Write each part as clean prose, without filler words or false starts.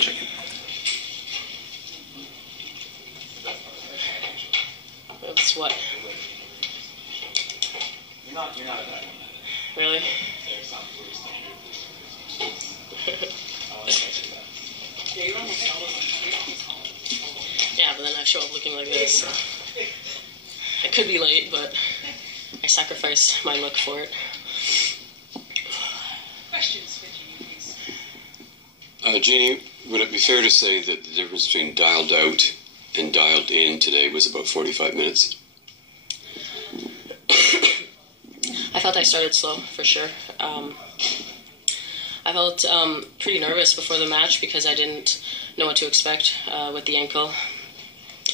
sound check. That's what? You're not a bad one. Really? Yeah, but then I show up looking like this. So. I could be late, but I sacrificed my look for it. Questions for Genie, please. Genie, would it be fair to say that the difference between dialed out and dialed in today was about 45 minutes? I felt I started slow, for sure. I felt pretty nervous before the match because I didn't know what to expect with the ankle.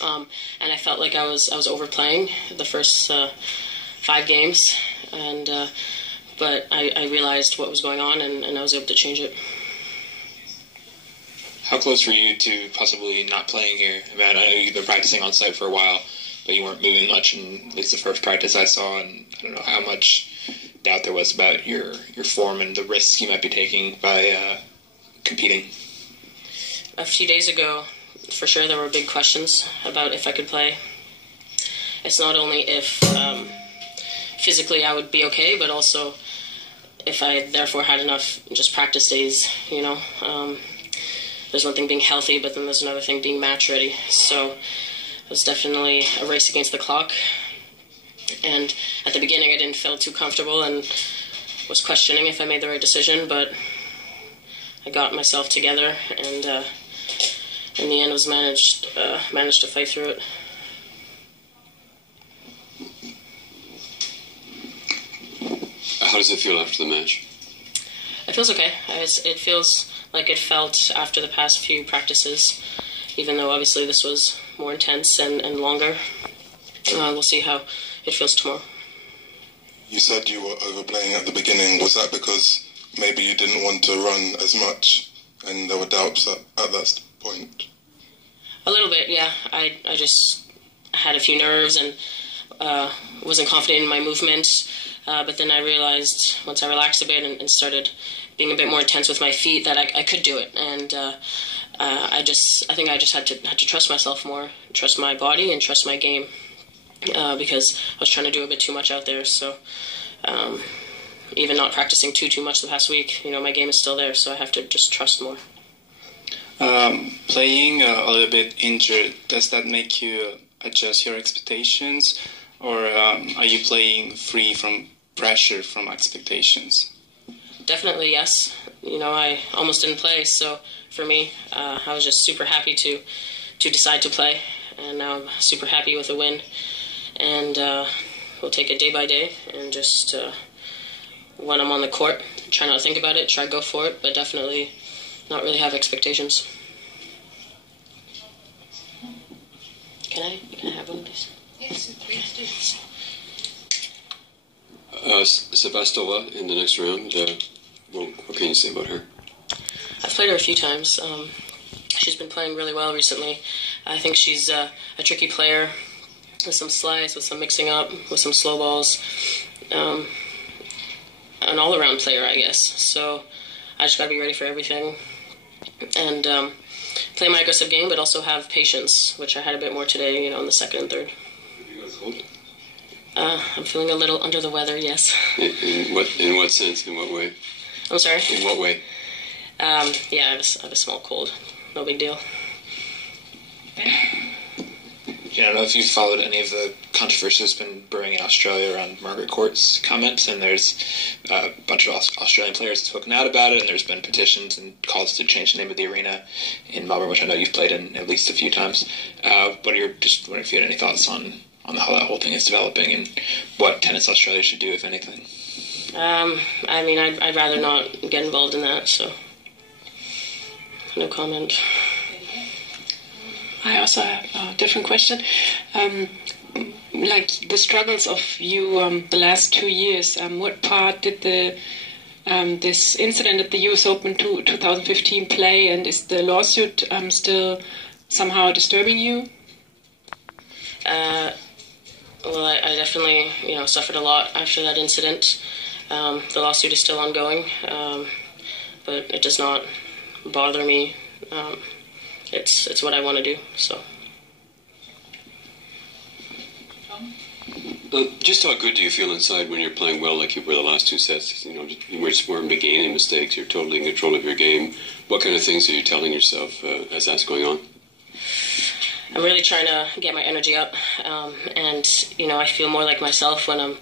And I felt like I was overplaying the first 5 games, and but I realized what was going on, and I was able to change it. How close were you to possibly not playing here? I know you've been practicing on site for a while, but you weren't moving much in at least the first practice I saw, and I don't know how much doubt there was about your form and the risks you might be taking by competing. A few days ago, for sure, there were big questions about if I could play. It's not only if physically I would be okay, but also if I therefore had enough just practice days, you know. There's one thing being healthy, but then there's another thing being match ready. So it was definitely a race against the clock. And at the beginning I didn't feel too comfortable and was questioning if I made the right decision, but I got myself together and in the end was managed to fight through it. How does it feel after the match? It feels okay. It feels like it felt after the past few practices, even though obviously this was more intense and longer. We'll see how it feels tomorrow. You said you were overplaying at the beginning. Was that because maybe you didn't want to run as much and there were doubts at that point? A little bit, yeah. I just had a few nerves and wasn't confident in my movement. But then I realized once I relaxed a bit and started being a bit more intense with my feet that I could do it. And I think I just had to trust myself more, trust my body and trust my game. Because I was trying to do a bit too much out there, so even not practicing too much the past week, you know, my game is still there, so I have to just trust more. Playing a little bit injured, does that make you adjust your expectations, or are you playing free from pressure from expectations? Definitely yes. You know, I almost didn't play, so for me, I was just super happy to decide to play, and now I'm super happy with the win. And we'll take it day by day, and just when I'm on the court, try not to think about it, try to go for it, but definitely not really have expectations. Can I have one of these? Yes, please do. Sebastova in the next round, what can you say about her? I've played her a few times. She's been playing really well recently. I think she's a tricky player, with some slice, with some mixing up, with some slow balls. An all-around player, I guess. So I just got to be ready for everything. And play my aggressive game, but also have patience, which I had a bit more today, you know, in the second and third. You guys hold? I'm feeling a little under the weather, yes. In what sense? In what way? I'm sorry? In what way? Yeah, I have a small cold. No big deal. I don't know if you've followed any of the controversy that's been brewing in Australia around Margaret Court's comments, and there's a bunch of Australian players have spoken out about it, and there's been petitions and calls to change the name of the arena in Melbourne, which I know you've played in at least a few times. Just wondering if you had any thoughts on how that whole thing is developing and what Tennis Australia should do, if anything. I mean, I'd rather not get involved in that, so no comment. I also have a different question. Like the struggles of you the last 2 years, what part did this incident at the US Open 2015 play, and is the lawsuit still somehow disturbing you? Well, I definitely, suffered a lot after that incident. The lawsuit is still ongoing, but it does not bother me It's what I want to do. So. Just how good do you feel inside when you're playing well, like you were the last two sets? You know, you weren't making any mistakes. You're totally in control of your game. What kind of things are you telling yourself as that's going on? I'm really trying to get my energy up, and you know, I feel more like myself when I'm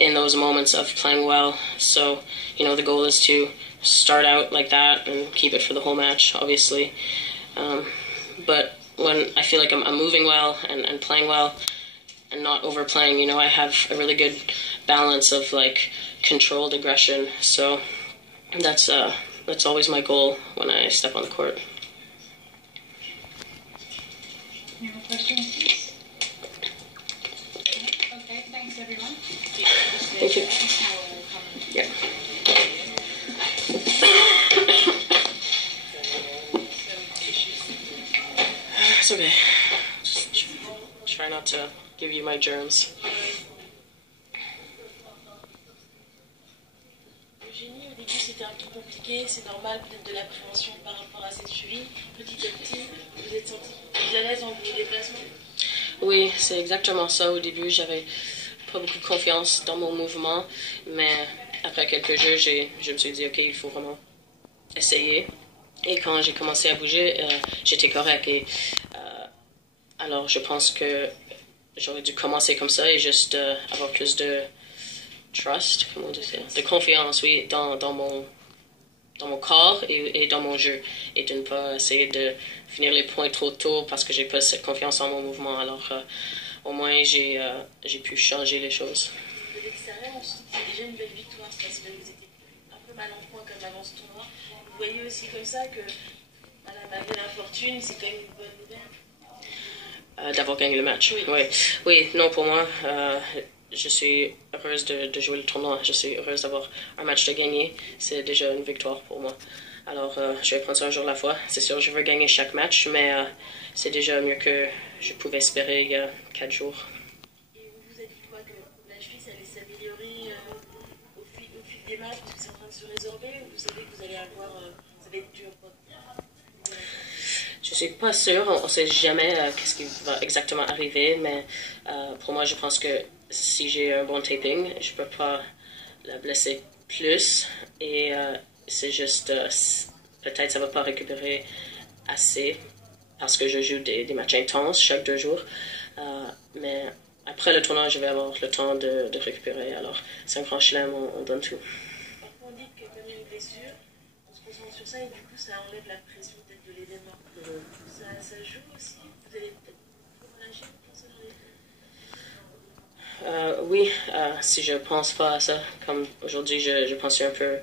in those moments of playing well. So, you know, the goal is to start out like that and keep it for the whole match, obviously. But when I feel like I'm moving well and playing well and not overplaying, you know, I have a really good balance of like controlled aggression. So that's always my goal when I step on the court. Any more questions? Okay, thanks everyone. Thank you. Yeah. It's okay. Just try not to give you my germs. Génie, au début c'était un peu compliqué, c'est normal, peut-être de l'appréhension par rapport à cette cheville. Petit à petit, vous êtes senti plus à l'aise dans vos déplacements? Oui, c'est exactement ça. Au début, j'avais pas beaucoup de confiance dans mon mouvement, mais après quelques jeux, je me suis dit, ok, il faut vraiment essayer. Et quand j'ai commencé à bouger, j'étais correct. Et alors, je pense que j'aurais dû commencer comme ça et juste avoir plus de trust, comment on dit ça, de confiance, oui, dans mon corps et dans mon jeu, et de ne pas essayer de finir les points trop tôt parce que j'ai pas cette confiance en mon mouvement. Alors, au moins, j'ai pu changer les choses. De l'extérieur, on se dit que c'est déjà une belle victoire, parce que vous étiez un peu mal en point comme avant ce tournoi. Vous voyez aussi comme ça que, malgré l'infortune, c'est quand même une bonne nouvelle. D'avoir gagné le match. Oui, non, pour moi, je suis heureuse de jouer le tournoi. Je suis heureuse d'avoir un match de gagner. C'est déjà une victoire pour moi. Alors, je vais prendre ça un jour à la fois. C'est sûr, je veux gagner chaque match, mais c'est déjà mieux que je pouvais espérer il y a 4 jours. Et vous avez dit quoi, que la cheville, ça allait s'améliorer au fil des matchs, parce que c'est en train de se résorber, ou vous savez que vous allez avoir... ça va être dur, quoi? Je suis pas sûre, on sait jamais qu'est-ce qui va exactement arriver, mais pour moi, je pense que si j'ai un bon taping, je peux pas la blesser plus, et c'est juste, peut-être ça va pas récupérer assez, parce que je joue des matchs intenses chaque 2 jours, mais après le tournoi, je vais avoir le temps de récupérer, alors c'est un grand chelem, on donne tout. Parfois on dit que comme il y a une blessure, on se concentre sur ça et du coup ça enlève la pression peut-être de l'événement. Ça joue aussi? Vous allez peut-être relâcher, vous pensez dans les... Oui, si je pense pas à ça, comme aujourd'hui je pensais un peu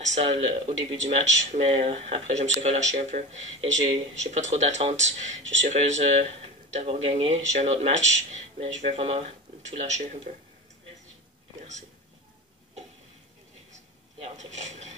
à ça au début du match, mais après je me suis relâché un peu et j'ai pas trop d'attentes. Je suis heureuse d'avoir gagné, j'ai un autre match, mais je vais vraiment tout lâcher un peu. Merci. Merci. Yeah, I'll take that.